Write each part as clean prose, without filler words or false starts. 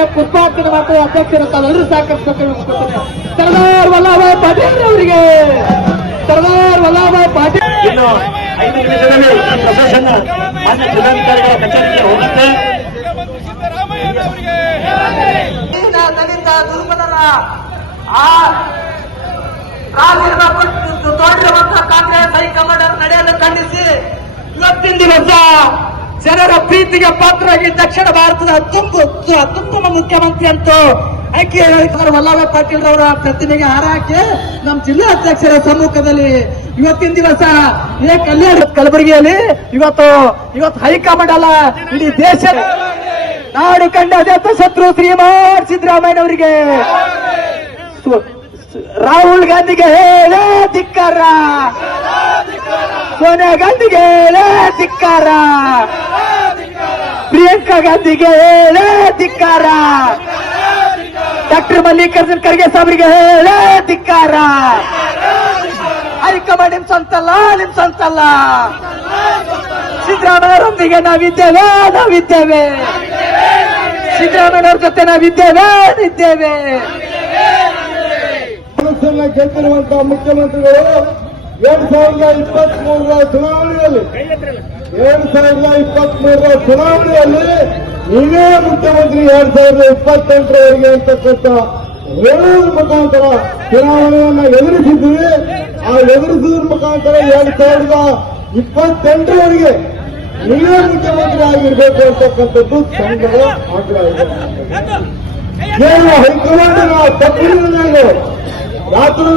ಅವರಿಗೆ ಪುಷ್ಪಾರ್ಚನೆ ಮತ್ತು ಅಧ್ಯಕ್ಷರು ತಾವೆಲ್ಲರೂ ಸಹಕರಿಸಬೇಕು. ಸರ್ದಾರ್ ವಲ್ಲಭಾಯ್ ಪಟೇಲ್ ಅವರಿಗೆ, ಸರ್ದಾರ್ ವಲ್ಲಭಾಯ್ ಪಟೇಲ್. ಇನ್ನು 5 ನಿಮಿಷದಲ್ಲಿ ಪ್ರಶಾಸನ ಮಾನ್ಯ ಜಿಲ್ಲಾಧಿಕಾರಿಗಳ ಕಚೇರಿಗೆ ಹೋಗುತ್ತೆ. ದಲಿತ ದುರ್ಬಲರ ಆ ತೋಡಿರುವಂತಹ ಕಾಂಗ್ರೆಸ್ ಹೈಕಮಾಂಡ್ ನಡೆಯಲು ಖಂಡಿಸಿ ಇವತ್ತಿನ ದಿವಸ ಜನರ ಪ್ರೀತಿಗೆ ಪಾತ್ರರಾಗಿ ದಕ್ಷಿಣ ಭಾರತದ ಅತ್ಯುತ್ತಮ ಮುಖ್ಯಮಂತ್ರಿ ಅಂತೂ ಆಯ್ಕೆ ವಲ್ಲಭಾಯ್ ಪಾಟೀಲ್ ಅವರ ಪ್ರತಿಮೆಗೆ ಹಾರ ಹಾಕಿ ನಮ್ಮ ಜಿಲ್ಲಾಧ್ಯಕ್ಷರ ಸಮ್ಮುಖದಲ್ಲಿ ಇವತ್ತಿನ ದಿವಸ ಕಲ್ಯಾಣ ಕಲಬುರಗಿಯಲ್ಲಿ ಇವತ್ತು ಹೈಕಮಾಂಡ್ ಅಲ್ಲ ಇಡೀ ದೇಶ ನಾಡು ಕಂಡ ಅಜಾತ ಶತ್ರು ಶ್ರೀಮಾನ್ ಸಿದ್ದರಾಮಯ್ಯನವರಿಗೆ, ರಾಹುಲ್ ಗಾಂಧಿಗೆ ಹೇಳೇ ಧಿಕ್ಕಾರ, ಸೋನಿಯಾ ಗಾಂಧಿಗೆ ಹೇಳೇ ಧಿಕ್ಕಾರ, ಪ್ರಿಯಾಂಕಾ ಗಾಂಧಿಗೆ ಹೇಳೇ ಧಿಕ್ಕಾರ, ಡಾಕ್ಟರ್ ಮಲ್ಲಿಕಾರ್ಜುನ್ ಖರ್ಗೆ ಸಾಹೇಬರಿಗೆ ಹೇಳೇ ಧಿಕ್ಕಾರ. ಹೈಕಮಾಂಡ್ ನಿಮ್ ಸ್ವಂತಲ್ಲ, ಸಿದ್ದರಾಮಯ್ಯರೊಂದಿಗೆ ನಾವಿದ್ದೇವೆ, ಸಿದ್ದರಾಮಯ್ಯವ್ರ ಜೊತೆ ನಾವಿದ್ದೇವೆ. ಗೆದ್ದಿರುವಂತಹ ಮುಖ್ಯಮಂತ್ರಿಗಳು 2023ರ ಚುನಾವಣೆಯಲ್ಲಿ ನೀವೇ ಮುಖ್ಯಮಂತ್ರಿ 2028ರವರೆಗೆ ಅಂತಕ್ಕಂಥ ಹೇಳುವ ಮುಖಾಂತರ ಚುನಾವಣೆಯನ್ನ ಎದುರಿಸಿದ್ವಿ. ಆ ಎದುರಿಸುವುದ್ರ ಮುಖಾಂತರ 2028ರವರೆಗೆ ನೀವೇ ಮುಖ್ಯಮಂತ್ರಿ ಆಗಿರ್ಬೇಕು ಅಂತಕ್ಕಂಥದ್ದು ಸಂಘದ ಆಗ್ರಹ ಇದೆ. ಏನು ಹೈಕಮಾಂಡಿನ ತಪ್ಪಿನ ರಾತ್ರಿ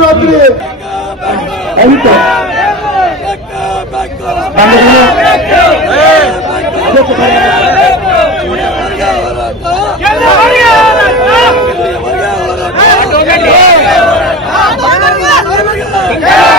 Yeah!